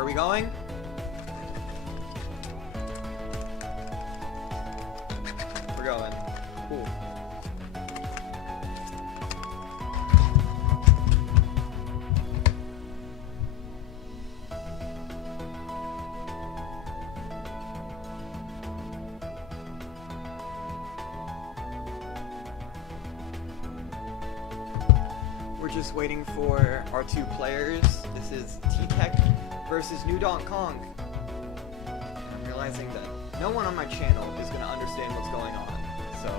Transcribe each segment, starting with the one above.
Are we going? We're going. Cool. We're just waiting for our two players. This is T-Tech versus New Donkey Kong. I'm realizing that no one on my channel is going to understand what's going on, so...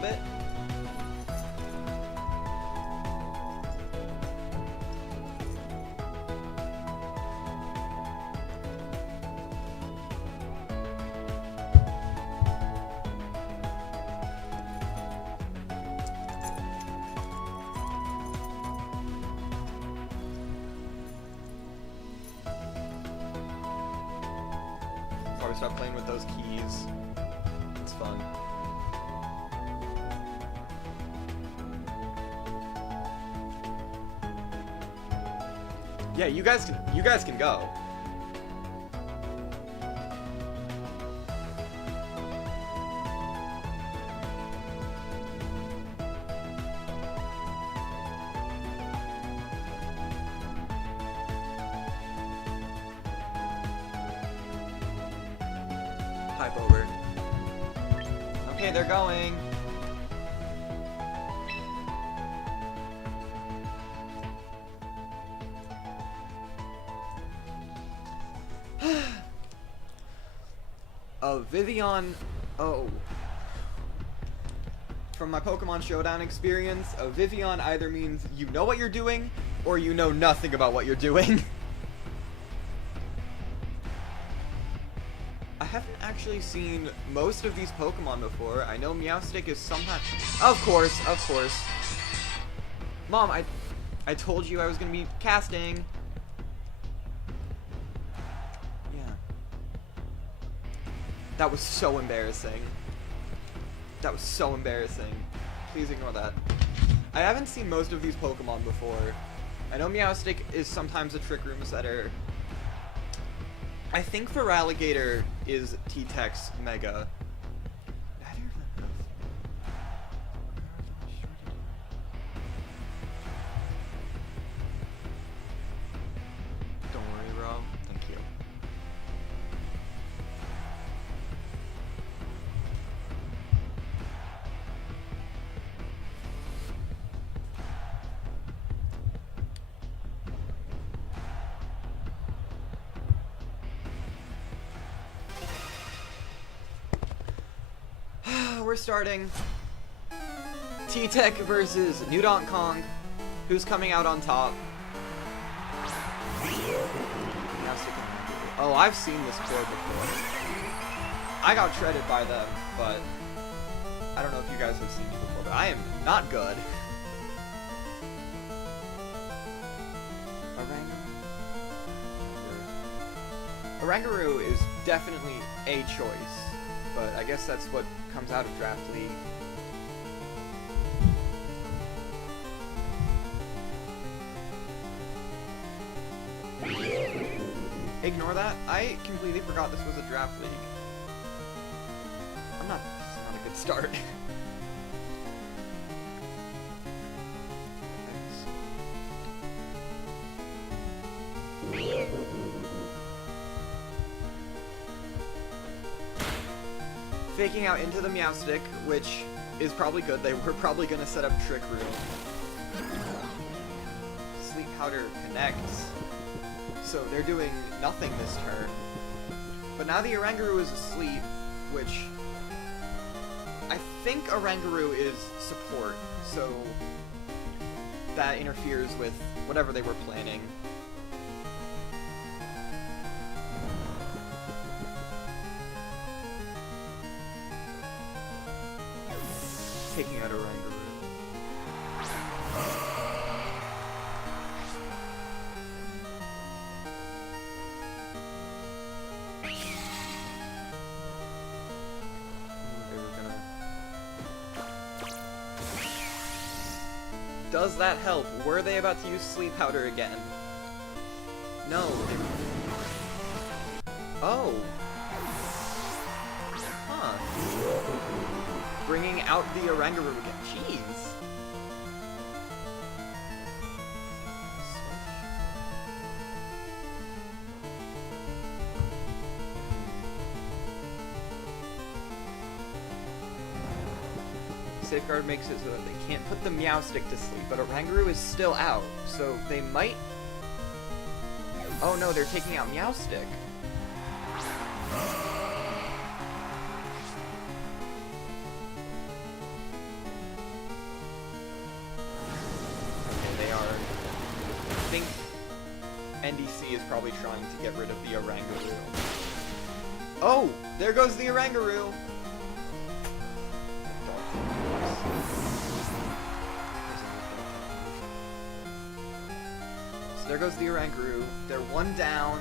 bit. Probably start playing with those keys. It's fun. Yeah, you guys can go. Pipe over. Okay, they're going. Vivian, oh. From my Pokemon Showdown experience, a Vivian either means you know what you're doing, or you know nothing about what you're doing. I haven't actually seen most of these Pokemon before. I know Meowstic is sometimes... Of course. Mom, I told you I was gonna be casting. That was so embarrassing. That was so embarrassing. Please ignore that. I haven't seen most of these Pokemon before. I know Meowstic is sometimes a Trick Room setter. I think Feraligatr is T-Tech's Mega. Don't worry, bro. Thank you. We're starting. T-Tech versus New Donkey Kong. Who's coming out on top? Oh, I've seen this pair before. I got shredded by them, but I don't know if you guys have seen me before, but I am not good. Oranguru is definitely a choice, but I guess that's what comes out of Draft League. Ignore that. I completely forgot this was a Draft League. This is not a good start. Faking out into the Meowstic, which is probably good. They were probably going to set up Trick Room. Sleep Powder connects. So they're doing nothing this turn. But now the Oranguru is asleep, which I think Oranguru is support. So that interferes with whatever they were planning. Taking out a Rangaroo. Does that help? Were they about to use Sleep Powder again? No. Oh. Huh. Bringing out the Oranguru again. Jeez. Safeguard makes it so that they can't put the Meowstic to sleep, but Oranguru is still out, so they might... Oh no, they're taking out Meowstic. Okay, they are... I think NDC is probably trying to get rid of the Oranguru. Oh! There goes the Oranguru! There goes the Oranguru. They're one down.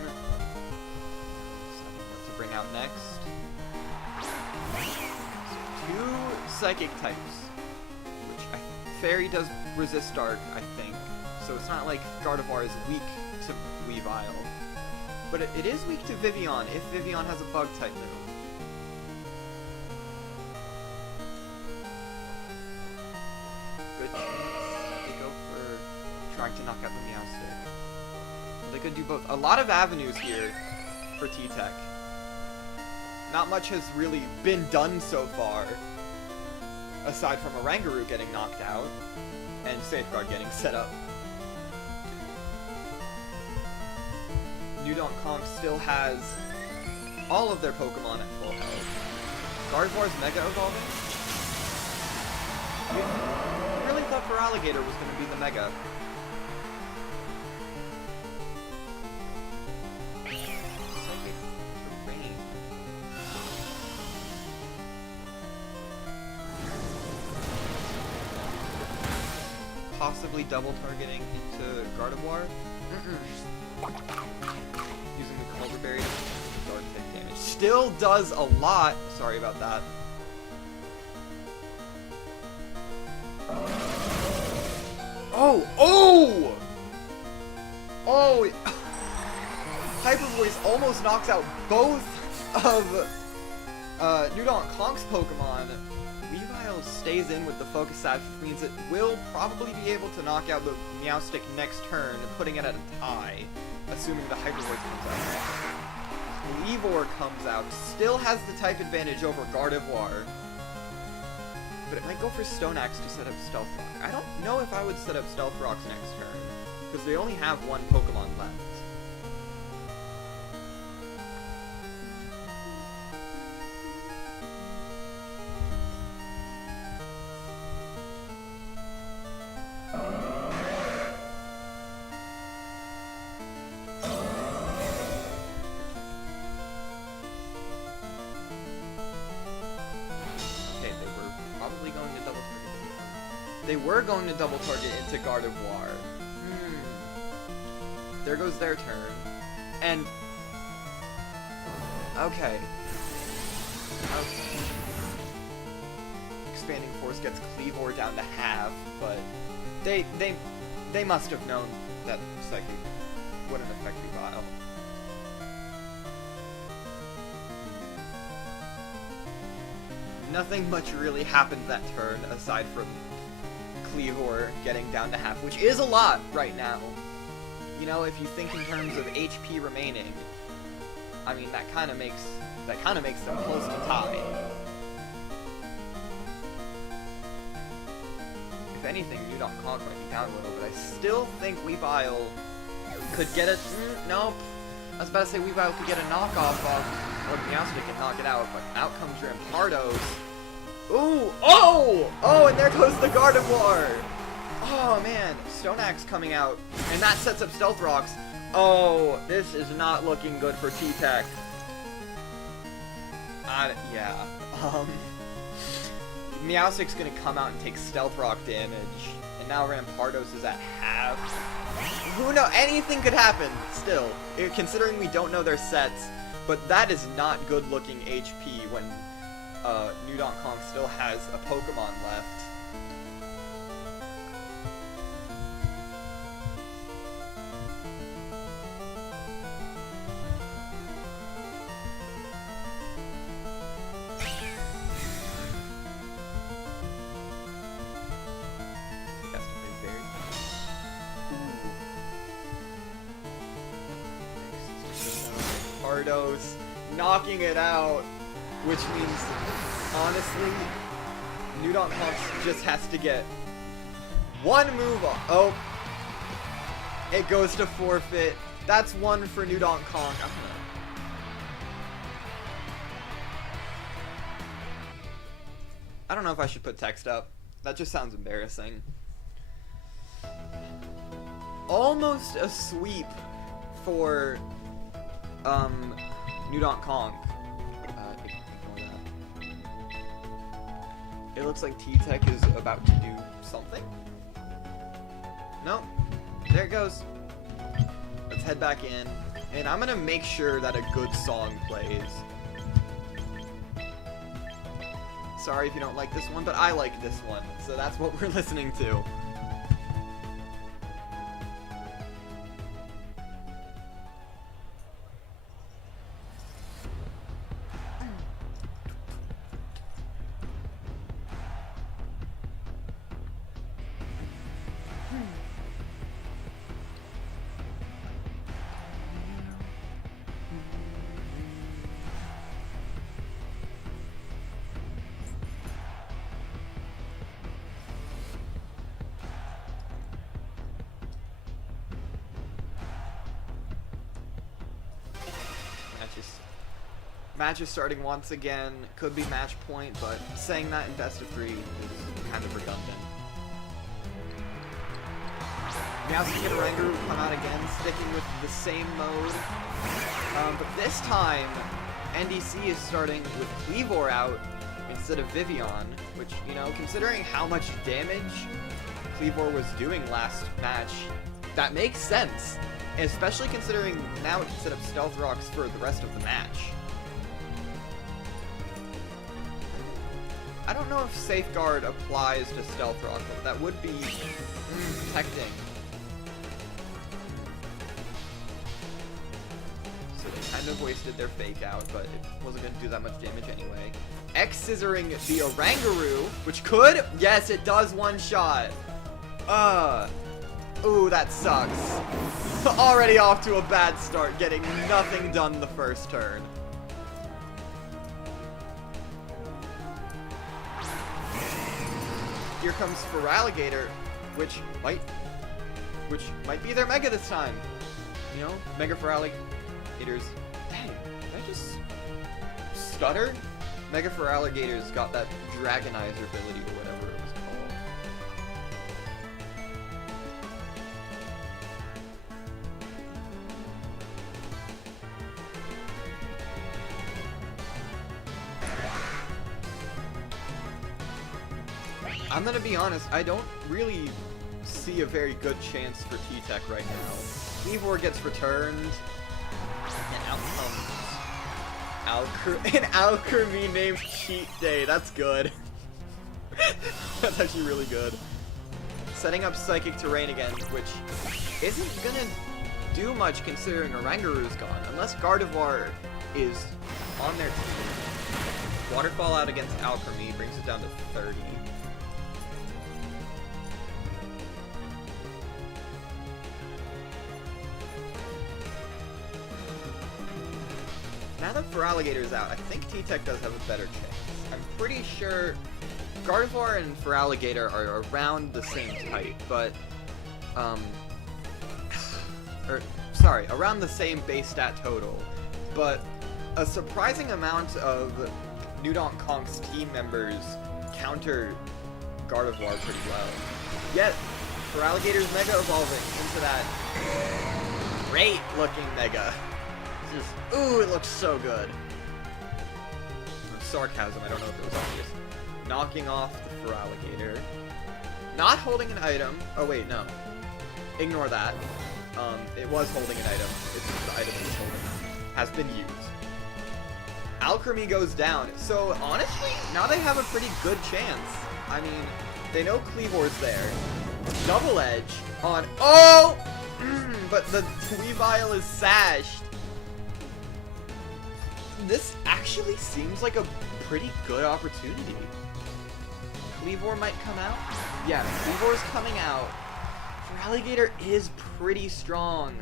What to bring out next? So 2 Psychic types. Which Fairy does resist Dark, I think. So it's not like Gardevoir is weak to Weavile. But it is weak to Vivillon, if Vivillon has a Bug type move. Good chance. They go for trying to knock out the Meowstic. They could do both. A lot of avenues here for T-Tech. Not much has really been done so far, aside from Oranguru getting knocked out, and Safeguard getting set up. New Donk Conk still has all of their Pokemon at full health. Gardevoir's Mega Evolving? I really thought Feraligatr was going to be the Mega. Possibly double targeting into Gardevoir. Using the Culver Berry to Dark type damage. Still does a lot. Sorry about that. Oh! Oh! Oh! Hyper Voice almost knocks out both of New Donk Conk's Pokemon. Weavile stays in with the Focus Sash, which means it will probably be able to knock out the Meowstic next turn, putting it at a tie, assuming the Hyper Voice comes out. Leauge comes out, still has the type advantage over Gardevoir, but it might go for Stone Axe to set up Stealth Rock. I don't know if I would set up Stealth Rocks next turn, because they only have one Pokemon left. They were going to double target into Gardevoir. There goes their turn. And... Okay. Expanding Force gets Kleavor down to half, but... They must have known that Psychic wouldn't affect Weavile. Nothing much really happened that turn, aside from Kleavor getting down to half, which is a lot right now. You know, if you think in terms of HP remaining, I mean, that kind of makes them close to tie. If anything, New Donk Conk might be down a little, but I still think Weavile could get a... Nope. I was about to say Weavile could get a knockoff of Meowstic and knock it out, but out comes Rampardos. Ooh! Oh! Oh, and there goes the Gardevoir! Oh man, Stone Axe coming out, and that sets up Stealth Rocks. Oh, this is not looking good for T-Tech. Yeah. Meowstic's gonna come out and take Stealth Rock damage, and now Rampardos is at half. Who knows? Anything could happen, still, considering we don't know their sets, but that is not good looking HP when New Donk Kong still has a Pokemon left. Ardos knocking it out, which means, honestly, New Donk Kong just has to get one move on. Oh, it goes to forfeit. That's one for New Donk Kong. I don't know if I should put text up. That just sounds embarrassing. Almost a sweep for New Donk Kong. Ignore that. It looks like T-Tech is about to do something. Nope. There it goes. Let's head back in. And I'm gonna make sure that a good song plays. Sorry if you don't like this one, but I like this one. So that's what we're listening to. Match is starting once again. Could be match point, but saying that in best of 3 is kind of redundant. Meowstic and Oranguru come out again, sticking with the same mode. But this time, NDC is starting with Leauge out instead of Vivian, which, you know, considering how much damage Leauge was doing last match, that makes sense. Especially considering now it can set up Stealth Rocks for the rest of the match. I don't know if Safeguard applies to Stealth Rock, but that would be protecting. So they kind of wasted their fake out, but it wasn't going to do that much damage anyway. X-scissoring the Oranguru, which could, yes, it does one shot. Ooh, that sucks. Already off to a bad start, getting nothing done the first turn. Here comes Feraligatr, which might be their Mega this time. You know, Mega Feraligatrs. Dang, did I just stutter? Mega Feraligatr's got that Dragonizer ability or whatever it was called. I'm gonna be honest, I don't really see a very good chance for T-Tech right now. Leauge gets returned, and out comes an Alchemy named Cheat Day. That's good. That's actually really good. Setting up Psychic Terrain again, which isn't gonna do much considering Oranguru's gone, unless Gardevoir is on their team. Waterfall out against Alchemy brings it down to 30. Now that Feraligatr's out, I think T-Tech does have a better chance. I'm pretty sure Gardevoir and Feraligatr are around the same type, but, around the same base stat total. But a surprising amount of New Donk Kong's team members counter Gardevoir pretty well. Yet, Feraligator's Mega evolving into that great looking Mega. It's just, ooh, it looks so good. Sarcasm, I don't know if it was obvious. Knocking off the Feraligator. Not holding an item. Oh wait, no. Ignore that. It was holding an item. It's just the item it's holding has been used. Alchemy goes down. So honestly, now they have a pretty good chance. I mean, they know Kleavor's there. Double Edge on. Oh! But the Weavile is sashed. This actually seems like a pretty good opportunity. Kleavor might come out? Yeah, Kleavor's coming out. Feraligator is pretty strong,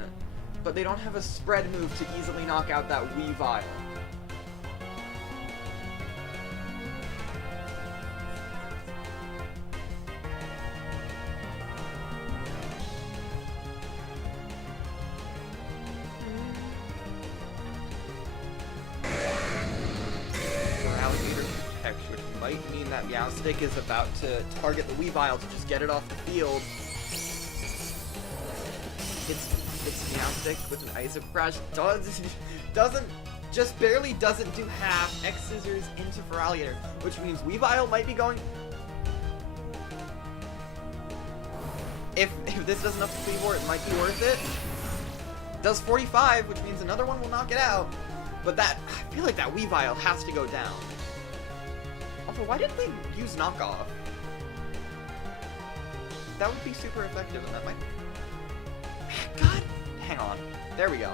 but they don't have a spread move to easily knock out that Weavile. Might mean that Meowstic is about to target the Weavile to just get it off the field. It's Meowstic with an Ice Crash. Just barely doesn't do half. X Scissors into Feraligator, which means Weavile might be going. If this does enough to Kleavor, it might be worth it. Does 45, which means another one will knock it out. But that, I feel like that Weavile has to go down. Also, why didn't they use knockoff? That would be super effective, and that might... God! Hang on. There we go.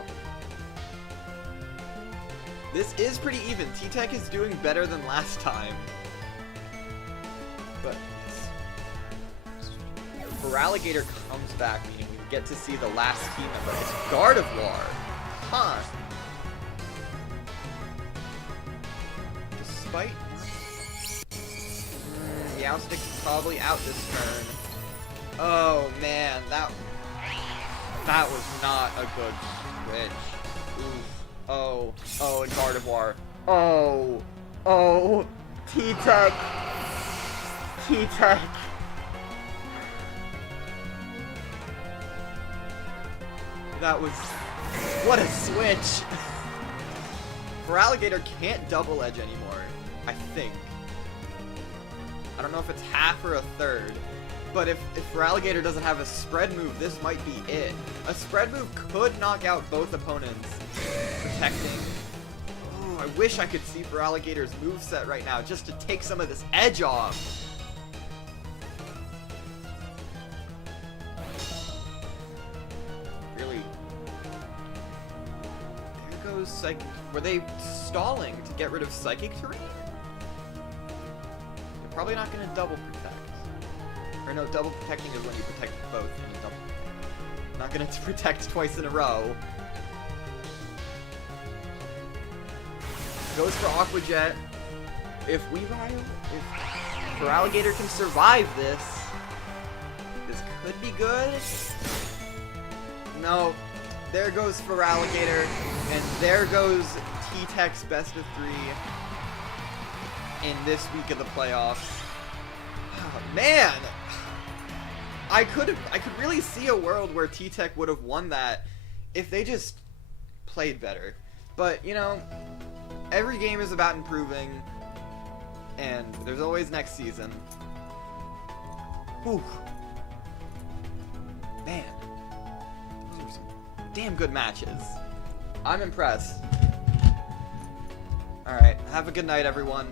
This is pretty even. T-Tech is doing better than last time. But... Feraligator comes back, meaning we get to see the last team member. It's Gardevoir. Huh. Despite... Meowstic's probably out this turn. Oh man, that was not a good switch. Oof. Oh, and Gardevoir. Oh, T-Tech. That was, what a switch. Feraligator can't double edge anymore, I think. I don't know if it's half or a third, but if Feraligator doesn't have a spread move, this might be it. A spread move could knock out both opponents. Protecting. Oh, I wish I could see Feraligator's moveset right now, just to take some of this edge off. Really? There goes Psychic. Were they stalling to get rid of Psychic Terrain? Probably not going to double protect. Or no, double protecting is when you protect both in a double. Not going to protect twice in a row. Goes for Aqua Jet. If Feraligator can survive this could be good. No. There goes Feraligator. And there goes T-Tech's best of 3. In this week of the playoffs. Oh, man! I could really see a world where T-Tech would have won that if they just played better. But, you know, every game is about improving, and there's always next season. Whew. Man. Those are some damn good matches. I'm impressed. Alright, have a good night, everyone.